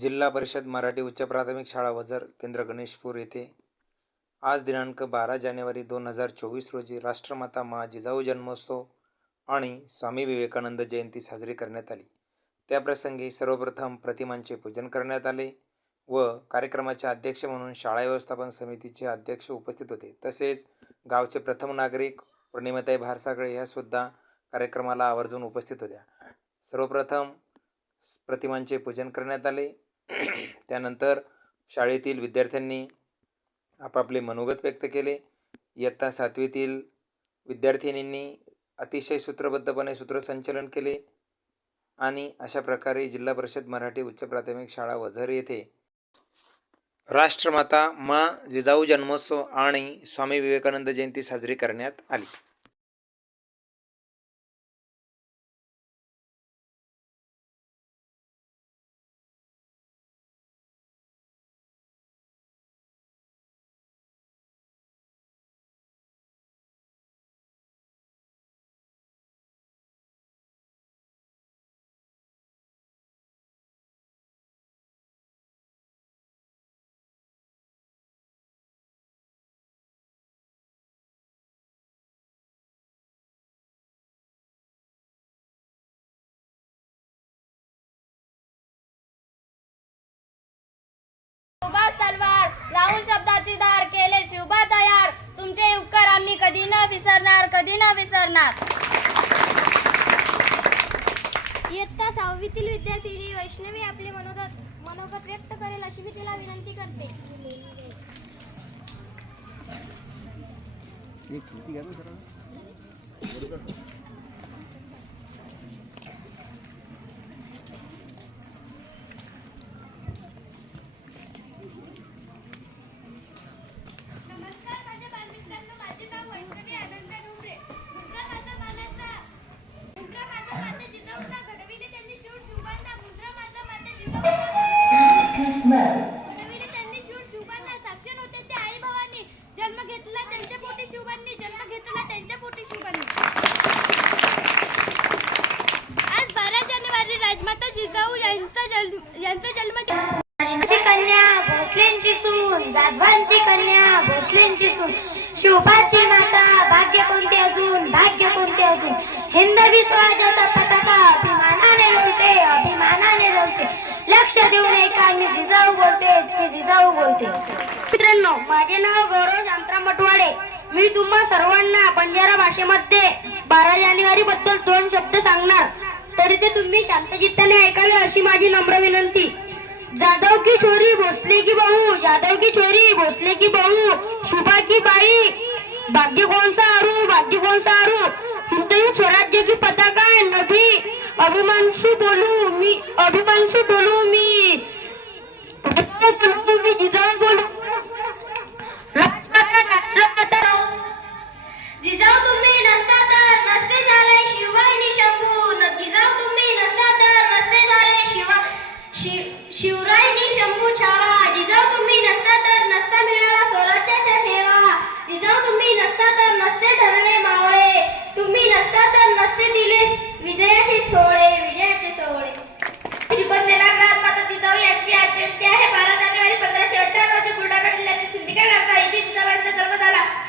जिल्हा परिषद मराठी उच्च प्राथमिक शाळा वजर केंद्र गणेशपूर येथे आज दिनांक बारा जानेवारी दोन हजार चोवीस रोजी राष्ट्रमाता मा जिजाऊ जन्मोत्सव आणि स्वामी विवेकानंद जयंती साजरी करण्यात आली. त्याप्रसंगी सर्वप्रथम प्रतिमांचे पूजन करण्यात आले व कार्यक्रमाचे अध्यक्ष म्हणून शाळा व्यवस्थापन समितीचे अध्यक्ष उपस्थित होते. तसेच गावचे प्रथम नागरिक पूर्णिमाताई भारसागळे ह्यासुद्धा कार्यक्रमाला आवर्जून उपस्थित होत्या. सर्वप्रथम प्रतिमांचे पूजन करण्यात आले. त्यानंतर शाळेतील विद्यार्थ्यांनी आपापले मनोगत व्यक्त केले. इयत्ता सातवीतील विद्यार्थिनींनी अतिशय सूत्रबद्धपणे सूत्रसंचलन केले आणि अशा प्रकारे जिल्हा परिषद मराठी उच्च प्राथमिक शाळा वझर येथे राष्ट्रमाता मा जिजाऊ जन्मोत्सव आणि स्वामी विवेकानंद जयंती साजरी करण्यात आली. राहुल शब्दाची धार केले शिवबा तयार. तुमचे उपकार आम्ही कधी न विसरणार कधी न विसरणार. इयत्ता सहावीतील विद्यार्थिनी वैष्णवी आपले मनोगत मनोगत व्यक्त करेल अशी मी तिला विनंती करते. जिजाऊ यांचा जन्म यांचा जन्म कन्या भोसलेंची सून जाधवांची कन्या भोसलेंची सून. शोभाची माता भाग्य कोणते अजून? भाग्य कोणते अजून? हिंदवी स्वराज्याचा पताका अभिमानाने बोलते अभिमानाने बोलते लक्ष देऊन ऐका मी जिजाऊ बोलते मी जिजाऊ बोलते. मित्रांनो माझे नाव गौरव शांतराम मटवाडे मी तुम्हा सर्वांना बंजारा भाषेमध्ये बारा जानेवारी बद्दल दोन शब्द सांगणार. तरी ते तुम्ही शांतचित्ताने ऐकावे अशी माझी नम्र विनंती. जाधव की छोरी भोसले की बहू? जाधव की छोरी भोसले की बहू? शुभा की बाई? भाग्य कौन सा आरू? भाग्य कौन सा आरू हिंदवी स्वराज्य की पताका नभी? अभिमान बोलू मी अभिमान बोलू. la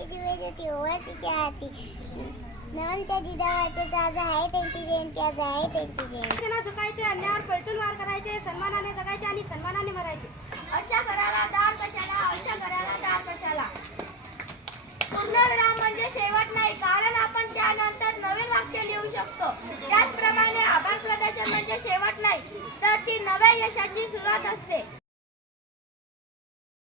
ती तेव्हा तिच्या हाती म्हणून त्या जिजामातेचा आज आहे त्यांची जयंती आज आहे त्यांची जयंती त्यांना झुकायचे अन्यायावर पलटून वार करायचे सन्मानाने जगायचे आणि सन्मानाने मरायचे अशा घराला दार कशाला अशा घराला दार कशाला पूर्णविराम म्हणजे शेवट नाही कारण आपण त्यानंतर नवीन वाक्य लिहू शकतो त्याचप्रमाणे आभार प्रदर्शन म्हणजे शेवट नाही तर ती नव्या यशाची सुरुवात असते.